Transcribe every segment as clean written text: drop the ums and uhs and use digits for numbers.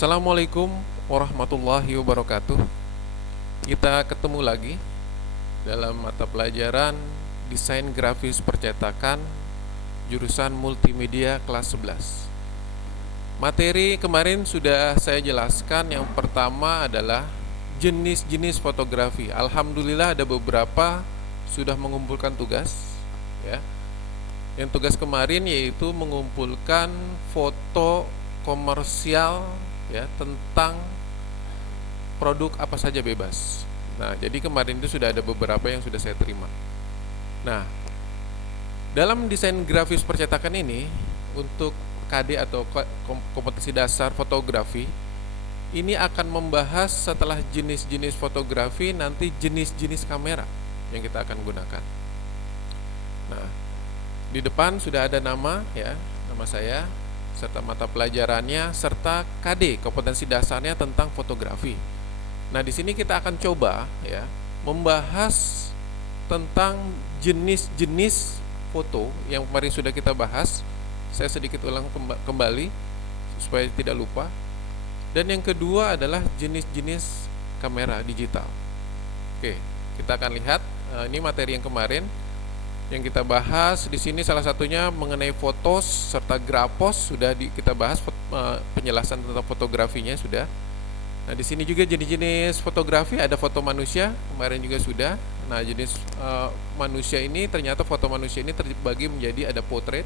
Assalamualaikum warahmatullahi wabarakatuh. Kita ketemu lagi dalam mata pelajaran Desain Grafis Percetakan jurusan Multimedia kelas 11. Materi kemarin sudah saya jelaskan. Yang pertama adalah jenis-jenis fotografi. Alhamdulillah ada beberapa sudah mengumpulkan tugas ya. Yang tugas kemarin yaitu mengumpulkan foto komersial ya tentang produk apa saja bebas. Nah, jadi kemarin itu sudah ada beberapa yang sudah saya terima. Nah, dalam desain grafis percetakan ini untuk KD atau kompetensi dasar fotografi ini akan membahas setelah jenis-jenis fotografi nanti jenis-jenis kamera yang kita akan gunakan. Nah, di depan sudah ada nama ya, nama saya serta mata pelajarannya serta KD kompetensi dasarnya tentang fotografi. Nah, di sini kita akan coba ya membahas tentang jenis-jenis foto yang kemarin sudah kita bahas. Saya sedikit ulang kembali supaya tidak lupa. Dan yang kedua adalah jenis-jenis kamera digital. Oke, kita akan lihat ini materi yang kemarin yang kita bahas. Di sini salah satunya mengenai fotos serta grafos sudah kita bahas, penjelasan tentang fotografinya sudah. Nah, di sini juga jenis-jenis fotografi, ada foto manusia kemarin juga sudah. Nah, jenis manusia ini ternyata foto manusia ini terbagi menjadi ada portrait,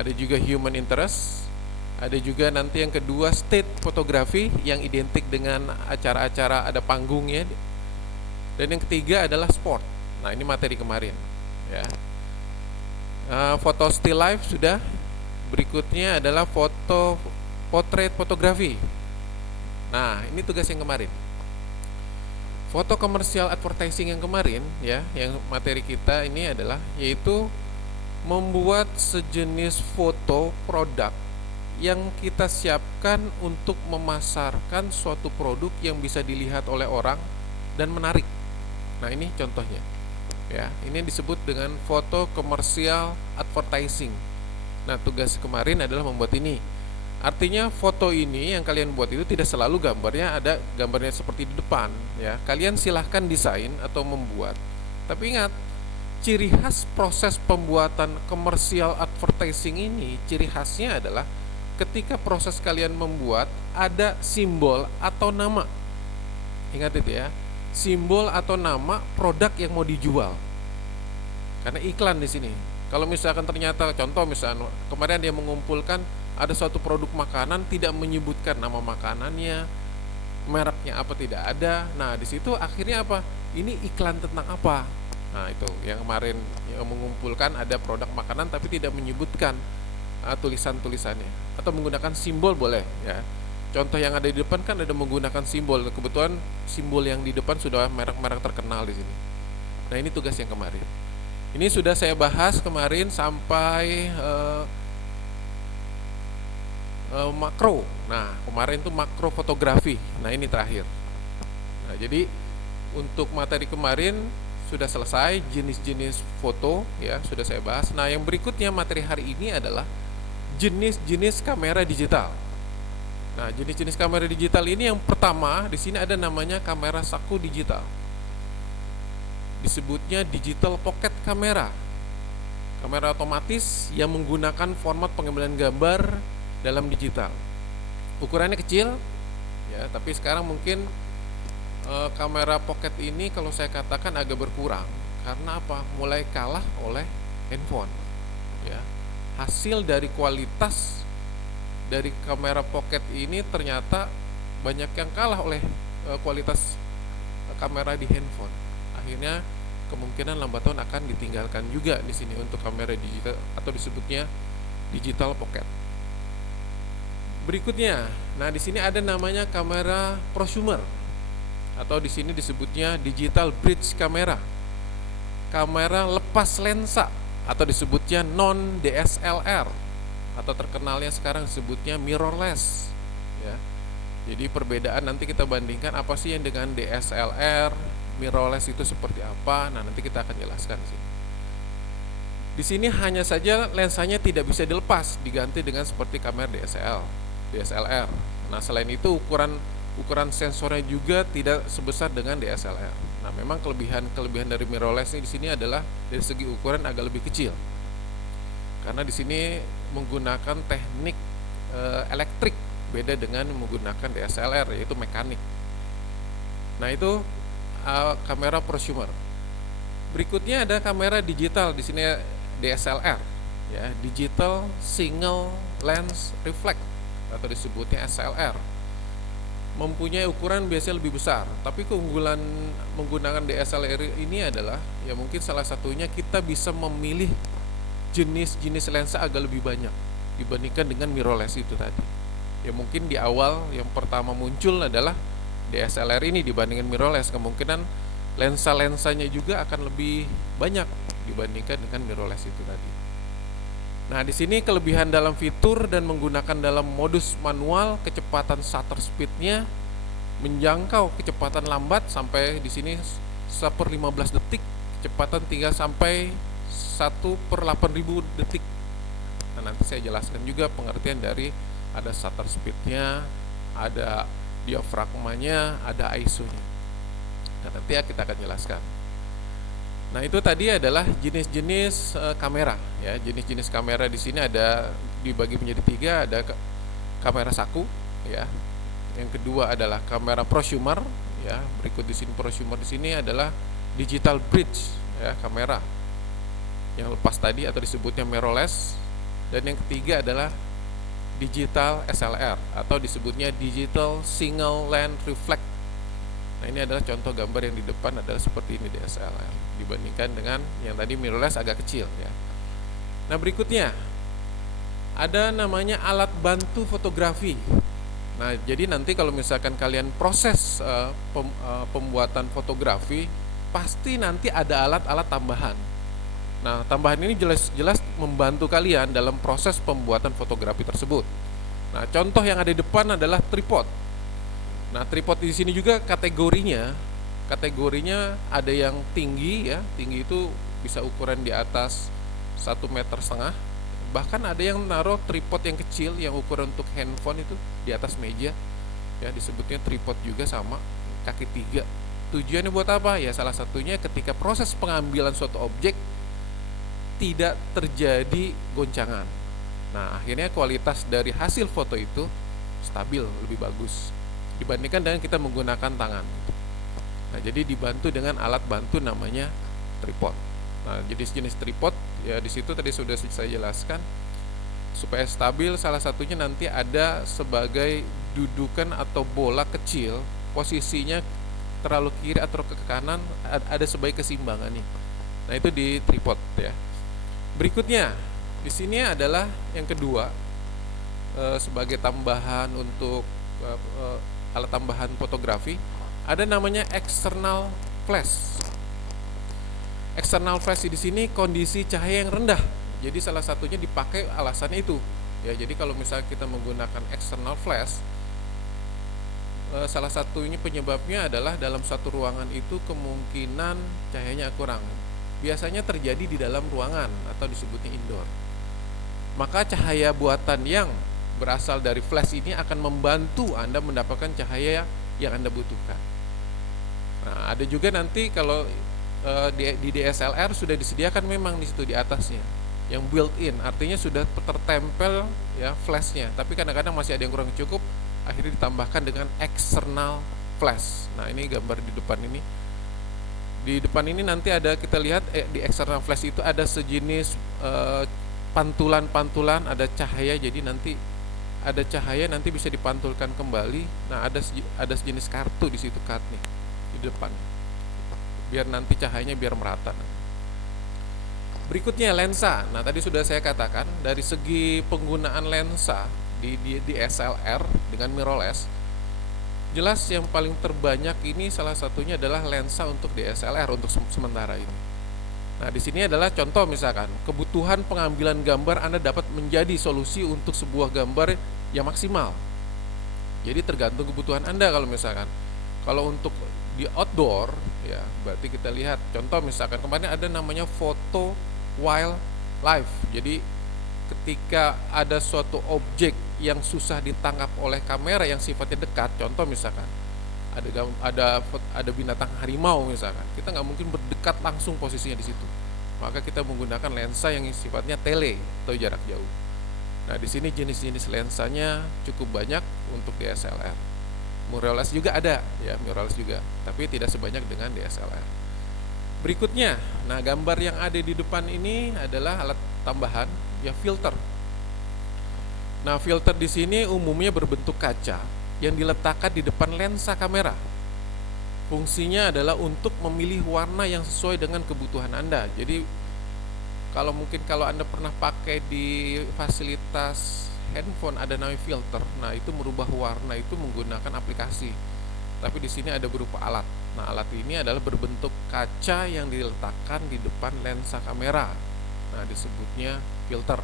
ada juga human interest, ada juga nanti yang kedua state fotografi yang identik dengan acara-acara ada panggungnya, dan yang ketiga adalah sport. Nah, ini materi kemarin ya. Foto still life sudah. Berikutnya adalah foto portrait fotografi. Nah, ini tugas yang kemarin. Foto komersial advertising yang kemarin ya, yang materi kita ini adalah yaitu membuat sejenis foto produk yang kita siapkan untuk memasarkan suatu produk yang bisa dilihat oleh orang dan menarik. Nah, ini contohnya. Ya, ini disebut dengan foto komersial advertising. Nah, tugas kemarin adalah membuat ini. Artinya foto ini yang kalian buat itu tidak selalu gambarnya ada gambarnya seperti di depan ya. Kalian silahkan desain atau membuat. Tapi ingat, ciri khas proses pembuatan komersial advertising ini, ciri khasnya adalah ketika proses kalian membuat ada simbol atau nama. Ingat itu ya. Simbol atau nama produk yang mau dijual. Karena iklan di sini. Kalau misalkan ternyata contoh misalnya kemarin dia mengumpulkan ada suatu produk makanan tidak menyebutkan nama makanannya, mereknya apa tidak ada. Nah, di situ akhirnya apa? Ini iklan tentang apa? Nah, itu yang kemarin yang mengumpulkan ada produk makanan tapi tidak menyebutkan tulisan-tulisannya atau menggunakan simbol boleh ya. Contoh yang ada di depan kan ada menggunakan simbol. Kebetulan simbol yang di depan sudah merek-merek terkenal di sini. Nah, ini tugas yang kemarin. Ini sudah saya bahas kemarin sampai makro. Nah, kemarin itu makro fotografi. Nah, ini terakhir. Nah, jadi untuk materi kemarin sudah selesai jenis-jenis foto ya, sudah saya bahas. Nah, yang berikutnya materi hari ini adalah jenis-jenis kamera digital. Nah, jenis-jenis kamera digital ini yang pertama di sini ada namanya kamera saku digital. Disebutnya digital pocket kamera. Kamera otomatis yang menggunakan format pengambilan gambar dalam digital. Ukurannya kecil ya, tapi sekarang mungkin kamera pocket ini kalau saya katakan agak berkurang. Karena apa? Mulai kalah oleh handphone. Ya. Hasil dari kualitas dari kamera pocket ini ternyata banyak yang kalah oleh kualitas kamera di handphone. Akhirnya kemungkinan lambat laun akan ditinggalkan juga di sini untuk kamera digital atau disebutnya digital pocket. Berikutnya, nah di sini ada namanya kamera prosumer atau di sini disebutnya digital bridge kamera. Kamera lepas lensa atau disebutnya non DSLR atau terkenalnya sekarang disebutnya mirrorless ya. Jadi perbedaan nanti kita bandingkan apa sih yang dengan DSLR, mirrorless itu seperti apa. Nah, nanti kita akan jelaskan sih. Di sini hanya saja lensanya tidak bisa dilepas, diganti dengan seperti kamera DSLR. Nah, selain itu ukuran sensornya juga tidak sebesar dengan DSLR. Nah, memang kelebihan dari mirrorless ini di sini adalah dari segi ukuran agak lebih kecil. Karena di sini menggunakan teknik elektrik, beda dengan menggunakan DSLR yaitu mekanik. Nah, itu kamera prosumer. Berikutnya ada kamera digital, di sini DSLR ya, digital single lens reflex atau disebutnya SLR. Mempunyai ukuran biasanya lebih besar, tapi keunggulan menggunakan DSLR ini adalah ya mungkin salah satunya kita bisa memilih jenis-jenis lensa agak lebih banyak dibandingkan dengan mirrorless itu tadi. Ya mungkin di awal yang pertama muncul adalah DSLR ini dibandingkan mirrorless, kemungkinan lensa-lensanya juga akan lebih banyak dibandingkan dengan mirrorless itu tadi. Nah, di sini kelebihan dalam fitur dan menggunakan dalam modus manual, kecepatan shutter speednya menjangkau kecepatan lambat sampai di sini 1/15 detik, kecepatan 3 sampai 1/8000 detik. Nah, nanti saya jelaskan juga pengertian dari ada shutter speednya, ada diafragmanya, ada ISO-nya. Nah, nanti ya kita akan jelaskan. Nah, itu tadi adalah jenis-jenis kamera ya. Jenis-jenis kamera di sini ada dibagi menjadi 3, ada kamera saku ya. Yang kedua adalah kamera prosumer ya. Berikut di sini prosumer di sini adalah digital bridge ya, kamera yang lepas tadi atau disebutnya mirrorless. Dan yang ketiga adalah digital SLR atau disebutnya digital single lens reflex. Nah, ini adalah contoh gambar yang di depan adalah seperti ini DSLR dibandingkan dengan yang tadi mirrorless agak kecil ya. Nah, berikutnya ada namanya alat bantu fotografi. Nah, jadi nanti kalau misalkan kalian proses pembuatan fotografi, pasti nanti ada alat-alat tambahan. Nah, tambahan ini jelas-jelas membantu kalian dalam proses pembuatan fotografi tersebut. Nah, contoh yang ada di depan adalah tripod. Nah, tripod di sini juga kategorinya ada yang tinggi ya, tinggi itu bisa ukuran di atas 1,5 meter. Bahkan ada yang naruh tripod yang kecil yang ukuran untuk handphone itu di atas meja ya, disebutnya tripod juga sama, kaki 3. Tujuannya buat apa? Ya salah satunya ketika proses pengambilan suatu objek tidak terjadi goncangan. Nah, akhirnya kualitas dari hasil foto itu stabil, lebih bagus dibandingkan dengan kita menggunakan tangan. Nah, jadi dibantu dengan alat bantu namanya tripod. Nah, jenis-jenis tripod ya di situ tadi sudah saya jelaskan. Supaya stabil, salah satunya nanti ada sebagai dudukan atau bola kecil, posisinya terlalu kiri atau ke kanan, ada sebagai keseimbangan nih. Nah, itu di tripod ya. Berikutnya di sini adalah yang kedua sebagai tambahan untuk alat tambahan fotografi, ada namanya external flash. External flash di sini kondisi cahaya yang rendah. Jadi salah satunya dipakai alasannya itu. Ya, jadi kalau misalnya kita menggunakan external flash, salah satunya penyebabnya adalah dalam satu ruangan itu kemungkinan cahayanya kurang. Biasanya terjadi di dalam ruangan atau disebutnya indoor. Maka cahaya buatan yang berasal dari flash ini akan membantu Anda mendapatkan cahaya yang Anda butuhkan. Nah, ada juga nanti kalau di DSLR sudah disediakan memang di situ di atasnya yang built-in, artinya sudah tertempel ya flashnya. Tapi kadang-kadang masih ada yang kurang cukup, akhirnya ditambahkan dengan external flash. Nah, ini gambar di depan ini. Di depan ini nanti ada kita lihat di external flash itu ada sejenis pantulan-pantulan, ada cahaya, jadi nanti ada cahaya nanti bisa dipantulkan kembali. Nah, ada sejenis kartu di situ, card nih di depan, biar nanti cahayanya biar merata. Berikutnya lensa. Nah, tadi sudah saya katakan dari segi penggunaan lensa di SLR dengan mirrorless, jelas yang paling terbanyak ini salah satunya adalah lensa untuk DSLR untuk sementara ini. Nah, di sini adalah contoh misalkan kebutuhan pengambilan gambar Anda dapat menjadi solusi untuk sebuah gambar yang maksimal. Jadi tergantung kebutuhan Anda. Kalau untuk di outdoor ya, berarti kita lihat contoh misalkan kemarin ada namanya foto wildlife. Jadi ketika ada suatu objek yang susah ditangkap oleh kamera yang sifatnya dekat, contoh misalkan ada binatang harimau misalkan, kita nggak mungkin berdekat langsung posisinya di situ, maka kita menggunakan lensa yang sifatnya tele atau jarak jauh. Nah, di sini jenis-jenis lensanya cukup banyak untuk DSLR. Mirrorless juga ada, ya, mirrorless juga, tapi tidak sebanyak dengan DSLR. Berikutnya, nah gambar yang ada di depan ini adalah alat tambahan, ya, filter. Nah, filter di sini umumnya berbentuk kaca yang diletakkan di depan lensa kamera. Fungsinya adalah untuk memilih warna yang sesuai dengan kebutuhan Anda. Jadi kalau Anda pernah pakai di fasilitas handphone ada namanya filter. Nah, itu merubah warna itu menggunakan aplikasi. Tapi di sini ada berupa alat. Nah, alat ini adalah berbentuk kaca yang diletakkan di depan lensa kamera. Nah, disebutnya filter.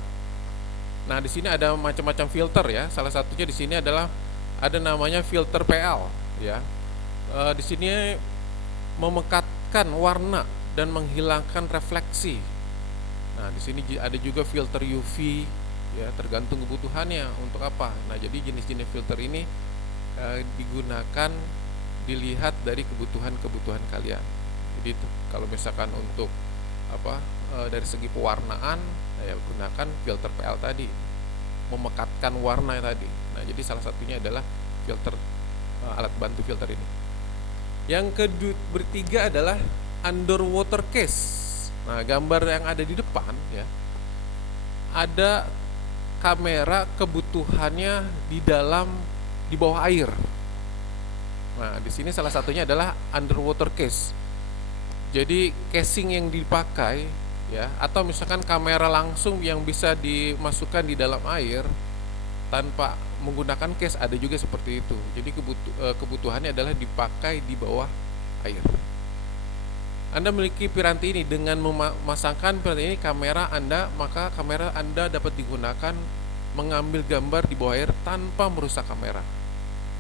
Nah, di sini ada macam-macam filter, ya. Salah satunya di sini adalah ada namanya filter PL, ya. Di sini memekatkan warna dan menghilangkan refleksi. Nah, di sini ada juga filter UV, ya, tergantung kebutuhannya untuk apa. Nah, jadi jenis-jenis filter ini digunakan, dilihat dari kebutuhan kalian. Jadi kalau misalkan untuk dari segi pewarnaan, ya gunakan filter PL tadi, memekatkan warna tadi. Nah, jadi salah satunya adalah filter, alat bantu filter ini. Yang bertiga adalah underwater case. Nah, gambar yang ada di depan, ya, ada kamera kebutuhannya di bawah air. Nah, di sini salah satunya adalah underwater case. Jadi casing yang dipakai, ya, atau misalkan kamera langsung yang bisa dimasukkan di dalam air tanpa menggunakan case, ada juga seperti itu. Jadi kebutuhannya adalah dipakai di bawah air. Anda memiliki piranti ini, dengan memasangkan piranti ini kamera Anda, maka kamera Anda dapat digunakan mengambil gambar di bawah air tanpa merusak kamera.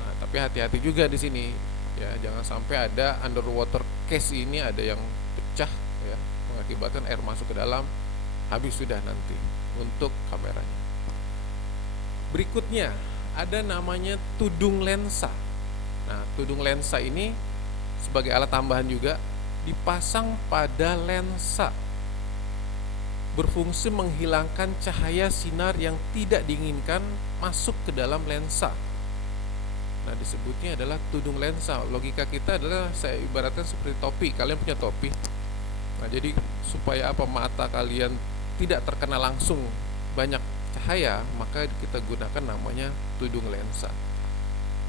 Nah, tapi hati-hati juga di sini, ya, jangan sampai ada underwater case ini ada yang pecah, ya, mengakibatkan air masuk ke dalam, habis sudah nanti untuk kameranya. Berikutnya ada namanya tudung lensa. Nah, tudung lensa ini sebagai alat tambahan juga dipasang pada lensa, berfungsi menghilangkan cahaya sinar yang tidak diinginkan masuk ke dalam lensa. Nah, disebutnya adalah tudung lensa. Logika kita adalah, saya ibaratkan seperti topi. Kalian punya topi. Nah, jadi supaya mata kalian tidak terkena langsung banyak cahaya, maka kita gunakan namanya tudung lensa.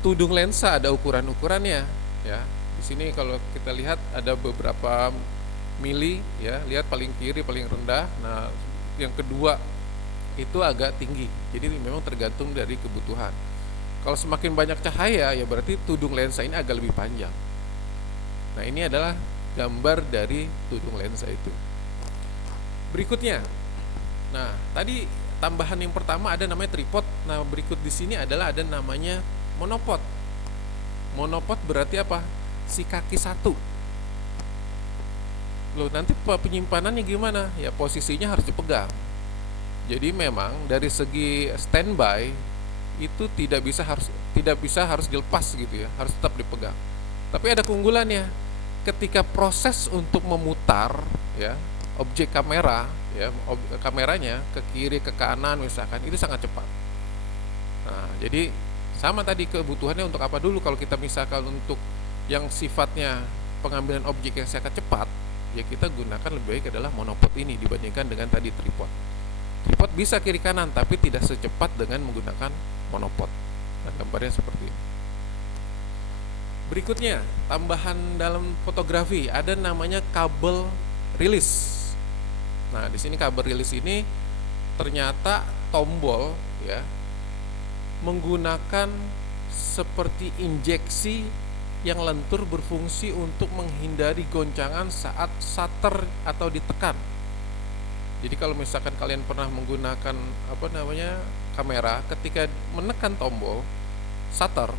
Tudung lensa ada ukuran-ukurannya, ya. Di sini kalau kita lihat ada beberapa mili, ya. Lihat paling kiri paling rendah. Nah, yang kedua itu agak tinggi. Jadi memang tergantung dari kebutuhan. Kalau semakin banyak cahaya, ya berarti tudung lensa ini agak lebih panjang. Nah, ini adalah gambar dari tudung lensa itu. Berikutnya, nah tadi tambahan yang pertama ada namanya tripod. Nah, berikut di sini adalah ada namanya monopod. Monopod berarti apa? Si kaki satu. Loh, nanti penyimpanannya gimana? Ya, posisinya harus dipegang. Jadi memang dari segi standby itu tidak bisa harus dilepas gitu, ya, harus tetap dipegang. Tapi ada keunggulannya. Ketika proses untuk memutar, ya, objek kamera, ya, kameranya ke kiri ke kanan misalkan, itu sangat cepat. Nah, jadi sama tadi kebutuhannya untuk apa dulu. Kalau kita misalkan untuk yang sifatnya pengambilan objek yang sangat cepat, ya kita gunakan lebih baik adalah monopod ini dibandingkan dengan tadi tripod. Tripod bisa kiri kanan tapi tidak secepat dengan menggunakan monopod. Nah, gambarnya seperti ini. Berikutnya, tambahan dalam fotografi ada namanya kabel rilis. Nah, di sini kabel rilis ini ternyata tombol, ya, menggunakan seperti injeksi yang lentur, berfungsi untuk menghindari goncangan saat shutter atau ditekan. Jadi kalau misalkan kalian pernah menggunakan kamera, ketika menekan tombol shutter,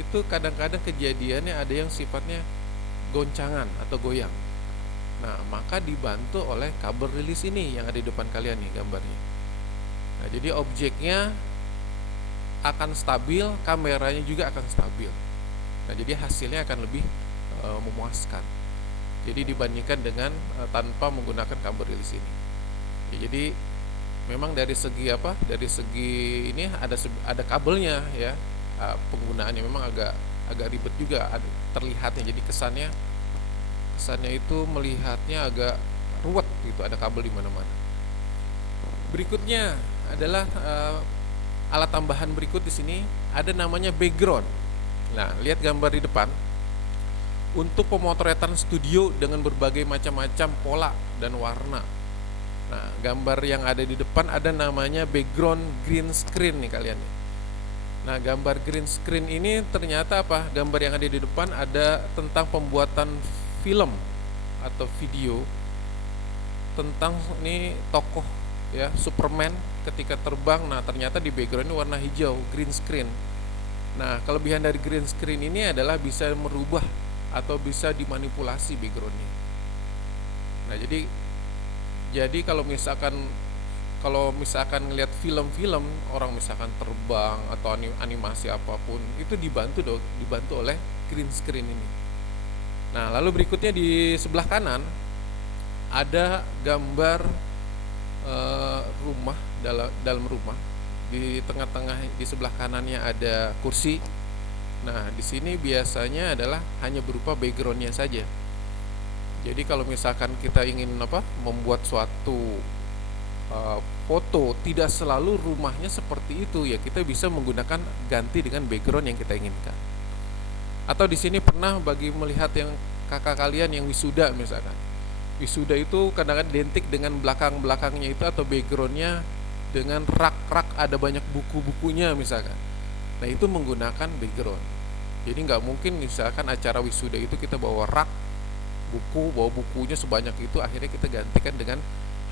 itu kadang-kadang kejadiannya ada yang sifatnya goncangan atau goyang. Nah, maka dibantu oleh kabel rilis ini yang ada di depan kalian nih gambarnya. Nah, jadi objeknya akan stabil, kameranya juga akan stabil. Nah, jadi hasilnya akan lebih memuaskan. Jadi dibandingkan dengan tanpa menggunakan kabel rilis ini. Ya, jadi memang dari segi apa? Dari segi ini ada kabelnya ya. Penggunaannya memang agak ribet juga terlihatnya. Jadi kesannya itu melihatnya agak ruwet gitu, ada kabel di mana-mana. Berikutnya adalah alat tambahan berikut di sini ada namanya background. Nah, lihat gambar di depan. Untuk pemotretan studio dengan berbagai macam-macam pola dan warna. Nah, gambar yang ada di depan ada namanya background green screen nih kalian nih. Nah, gambar green screen ini ternyata apa? Gambar yang ada di depan ada tentang pembuatan film atau video tentang ini tokoh ya, Superman ketika terbang. Nah, ternyata di background ini warna hijau, green screen. Nah, kelebihan dari green screen ini adalah bisa merubah atau bisa dimanipulasi backgroundnya. Nah, jadi kalau misalkan ngelihat film-film orang misalkan terbang atau animasi apapun itu dibantu oleh green screen ini. Nah, lalu berikutnya di sebelah kanan ada gambar rumah, dalam rumah. Di tengah-tengah di sebelah kanannya ada kursi. Nah, di sini biasanya adalah hanya berupa backgroundnya saja. Jadi kalau misalkan kita ingin membuat suatu foto, tidak selalu rumahnya seperti itu ya, kita bisa menggunakan ganti dengan background yang kita inginkan. Atau di sini pernah bagi melihat yang kakak kalian yang wisuda misalkan. Wisuda itu kadang-kadang identik dengan belakangnya itu atau backgroundnya dengan rak-rak ada banyak buku-bukunya misalkan. Nah, itu menggunakan background. Jadi nggak mungkin misalkan acara wisuda itu kita bawa rak buku, bawa bukunya sebanyak itu, akhirnya kita gantikan dengan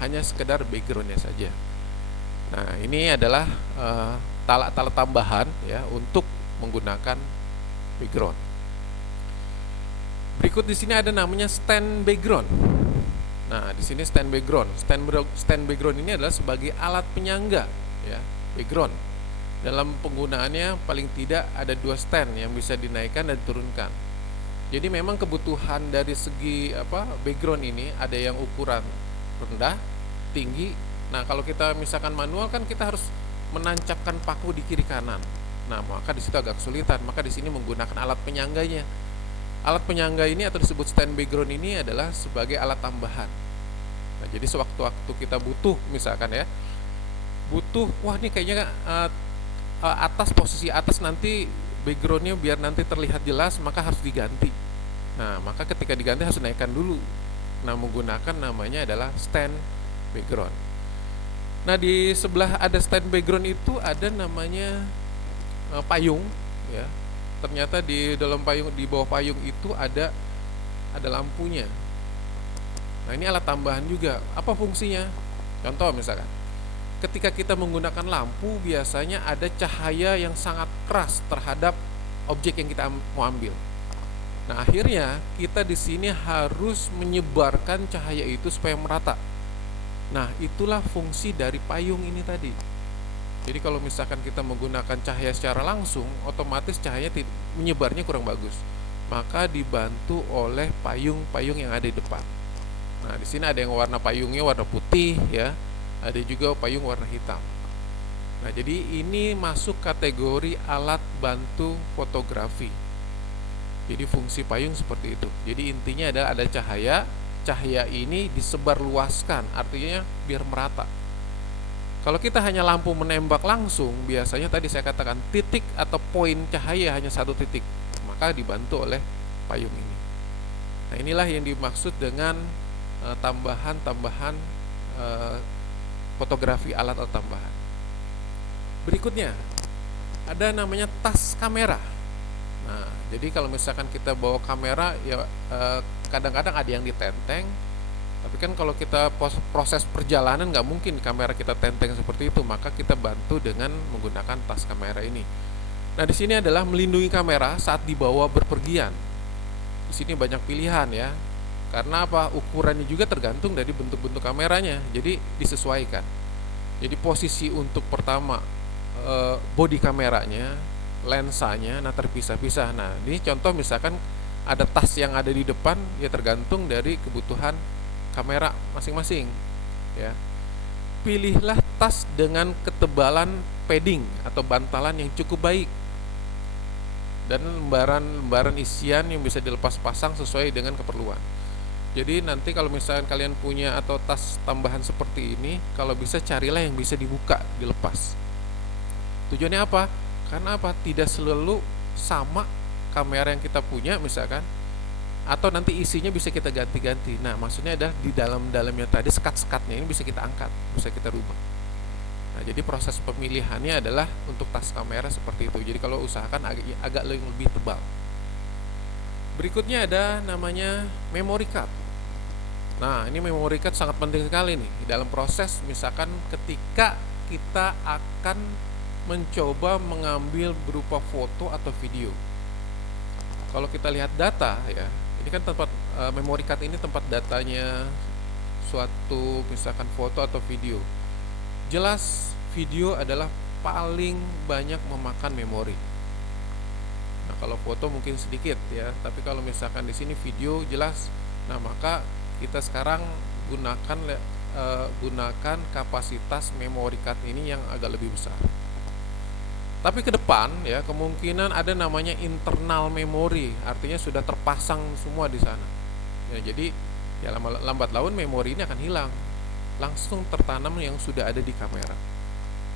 hanya sekedar backgroundnya saja. Nah, ini adalah alat tambahan ya untuk menggunakan background. Berikut di sini ada namanya stand background. Nah, di sini stand background. Stand background ini adalah sebagai alat penyangga ya, background. Dalam penggunaannya paling tidak ada 2 stand yang bisa dinaikkan dan diturunkan. Jadi memang kebutuhan dari segi background ini ada yang ukuran rendah, tinggi. Nah, kalau kita misalkan manual kan kita harus menancapkan paku di kiri kanan. Nah, maka di situ agak kesulitan. Maka di sini menggunakan alat penyangganya. Alat penyangga ini atau disebut stand background ini adalah sebagai alat tambahan. Nah, jadi sewaktu-waktu kita butuh misalkan ya, wah ini kayaknya posisi atas nanti backgroundnya biar nanti terlihat jelas, maka harus diganti. Nah, maka ketika diganti harus naikkan dulu. Nah, menggunakan namanya adalah stand background. Nah, di sebelah ada stand background itu ada namanya payung ya. Ternyata di dalam payung, di bawah payung itu ada lampunya. Nah, ini alat tambahan juga. Apa fungsinya? Contoh misalkan ketika kita menggunakan lampu, biasanya ada cahaya yang sangat keras terhadap objek yang kita mau ambil. Nah, akhirnya kita di sini harus menyebarkan cahaya itu supaya merata. Nah, itulah fungsi dari payung ini tadi. Jadi kalau misalkan kita menggunakan cahaya secara langsung, otomatis cahaya menyebarnya kurang bagus. Maka dibantu oleh payung-payung yang ada di depan. Nah, di sini ada yang warna payungnya warna putih ya. Ada juga payung warna hitam. Nah, jadi ini masuk kategori alat bantu fotografi. Jadi fungsi payung seperti itu. Jadi intinya adalah ada cahaya ini disebarluaskan, artinya biar merata. Kalau kita hanya lampu menembak langsung, biasanya tadi saya katakan titik atau poin cahaya hanya 1 titik, maka dibantu oleh payung ini. Nah, inilah yang dimaksud dengan tambahan fotografi, alat tambahan. Berikutnya ada namanya tas kamera. Nah, jadi kalau misalkan kita bawa kamera ya kadang-kadang ada yang ditenteng. Tapi kan kalau kita proses perjalanan nggak mungkin kamera kita tenteng seperti itu, maka kita bantu dengan menggunakan tas kamera ini. Nah, di sini adalah melindungi kamera saat dibawa berpergian. Di sini banyak pilihan ya. Karena apa? Ukurannya juga tergantung dari bentuk-bentuk kameranya. Jadi disesuaikan. Jadi posisi untuk pertama body kameranya, lensanya, nah terpisah-pisah. Nah, ini contoh misalkan ada tas yang ada di depan, ya tergantung dari kebutuhan kamera masing-masing, ya. Pilihlah tas dengan ketebalan padding atau bantalan yang cukup baik dan lembaran-lembaran isian yang bisa dilepas pasang sesuai dengan keperluan. Jadi nanti kalau misalkan kalian punya atau tas tambahan seperti ini, kalau bisa carilah yang bisa dibuka, dilepas. Tujuannya apa? Karena apa? Tidak selalu sama kamera yang kita punya misalkan, atau nanti isinya bisa kita ganti-ganti. Nah, maksudnya adalah di dalamnya tadi sekat-sekatnya ini bisa kita angkat, bisa kita rubah. Nah, jadi proses pemilihannya adalah untuk tas kamera seperti itu. Jadi kalau usahakan agak lebih tebal. Berikutnya ada namanya memory card. Nah, ini memory card sangat penting sekali nih dalam proses misalkan ketika kita akan mencoba mengambil berupa foto atau video. Kalau kita lihat data ya, ini kan tempat memory card ini tempat datanya suatu misalkan foto atau video. Jelas video adalah paling banyak memakan memori. Nah, kalau foto mungkin sedikit ya, tapi kalau misalkan di sini video jelas, nah maka kita sekarang gunakan kapasitas memory card ini yang agak lebih besar. Tapi ke depan ya kemungkinan ada namanya internal memory, artinya sudah terpasang semua di sana. Ya, jadi ya lambat laun memori ini akan hilang, langsung tertanam yang sudah ada di kamera.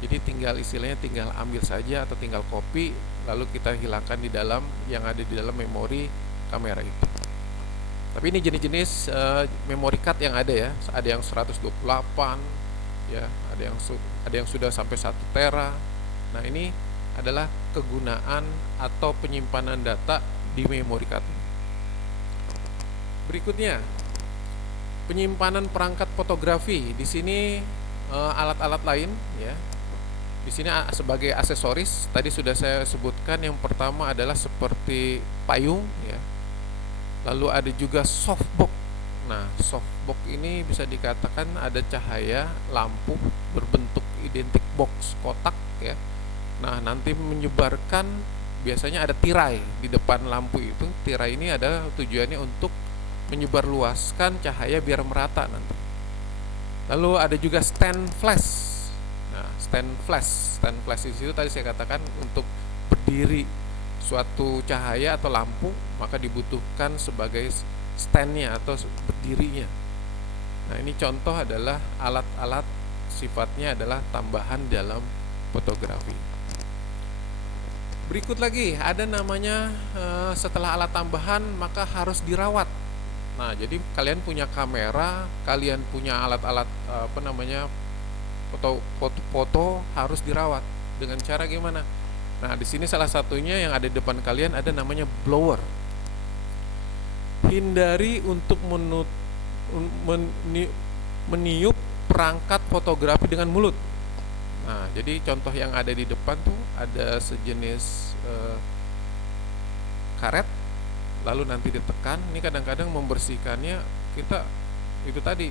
Jadi istilahnya tinggal ambil saja atau tinggal copy lalu kita hilangkan di dalam yang ada di dalam memori kamera itu. Tapi ini jenis-jenis memory card yang ada ya, ada yang 128 ya, ada yang sudah sampai 1 tera. Nah, ini adalah kegunaan atau penyimpanan data di memory card. Berikutnya, penyimpanan perangkat fotografi. Di sini alat-alat lain ya. Di sini sebagai aksesoris tadi sudah saya sebutkan, yang pertama adalah seperti payung ya. Lalu ada juga softbox. Nah, softbox ini bisa dikatakan ada cahaya lampu berbentuk identik box kotak ya. Nah, nanti menyebarkan, biasanya ada tirai di depan lampu itu. Tirai ini ada tujuannya untuk menyebarluaskan cahaya biar merata nanti. Lalu ada juga stand flash. Nah, stand flash di situ tadi saya katakan untuk berdiri suatu cahaya atau lampu, maka dibutuhkan sebagai standnya atau berdirinya. Nah, ini contoh adalah alat-alat sifatnya adalah tambahan dalam fotografi. Berikut lagi ada namanya setelah alat tambahan maka harus dirawat. Nah, jadi kalian punya kamera, kalian punya alat-alat foto harus dirawat. Dengan cara gimana? Nah, di sini salah satunya yang ada di depan kalian ada namanya blower. Hindari untuk meniup perangkat fotografi dengan mulut. Nah, jadi contoh yang ada di depan tuh ada sejenis karet, lalu nanti ditekan. Ini kadang-kadang membersihkannya kita itu tadi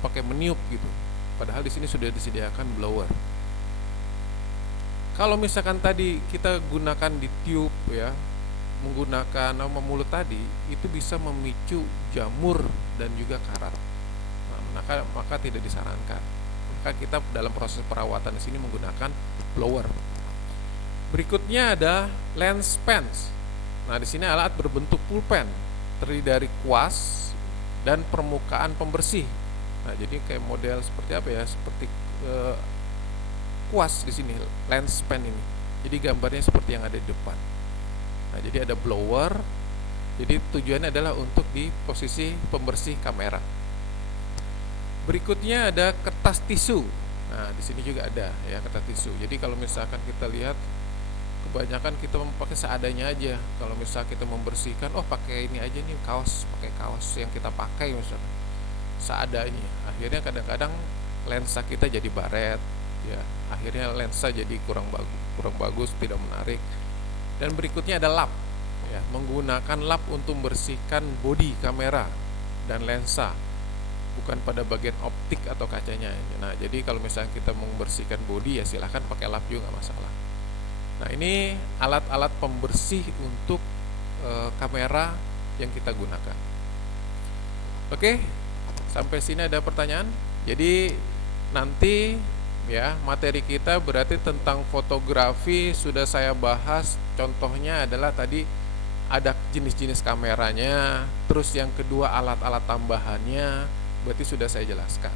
pakai meniup gitu. Padahal di sini sudah disediakan blower. Kalau misalkan tadi kita gunakan di tube ya, menggunakan mulut tadi, itu bisa memicu jamur dan juga karat. Nah, maka tidak disarankan. Maka kita dalam proses perawatan di sini menggunakan blower. Berikutnya ada lens pens. Nah, di sini alat berbentuk pulpen, terdiri dari kuas dan permukaan pembersih. Nah, jadi kayak model seperti apa ya? Seperti kuas di sini, lens pen ini. Jadi gambarnya seperti yang ada di depan. Nah, jadi ada blower. Jadi tujuannya adalah untuk di posisi pembersih kamera. Berikutnya ada kertas tisu. Nah, di sini juga ada ya kertas tisu. Jadi kalau misalkan kita lihat kebanyakan kita memakai seadanya aja. Kalau misalkan kita membersihkan, pakai ini aja nih pakai kaos yang kita pakai misalkan seadanya. Akhirnya kadang-kadang lensa kita jadi baret ya. Akhirnya lensa jadi kurang bagus, tidak menarik. Dan berikutnya ada lap ya, menggunakan lap untuk membersihkan bodi kamera dan lensa. bukan pada bagian optik atau kacanya. Nah, jadi kalau misalnya kita membersihkan bodi ya silahkan pakai lap juga nggak masalah. Nah, ini alat-alat pembersih untuk kamera yang kita gunakan. Oke, sampai sini ada pertanyaan? Jadi nanti ya materi kita berarti tentang fotografi sudah saya bahas. Contohnya adalah tadi ada jenis-jenis kameranya, terus yang kedua alat-alat tambahannya, berarti sudah saya jelaskan.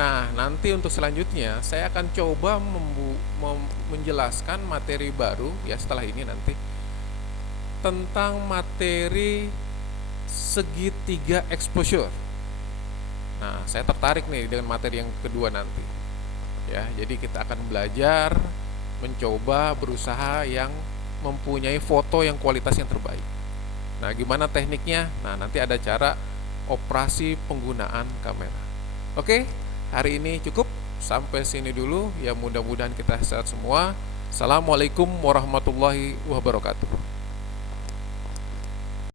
Nah, nanti untuk selanjutnya saya akan coba menjelaskan materi baru ya setelah ini nanti tentang materi segitiga exposure. Nah, saya tertarik nih dengan materi yang kedua nanti. Ya, jadi kita akan belajar mencoba berusaha yang mempunyai foto yang kualitas yang terbaik. Nah, gimana tekniknya? Nah, nanti ada cara operasi penggunaan kamera. Oke, hari ini cukup. Sampai sini dulu. Ya, mudah-mudahan kita sehat semua. Assalamualaikum warahmatullahi wabarakatuh.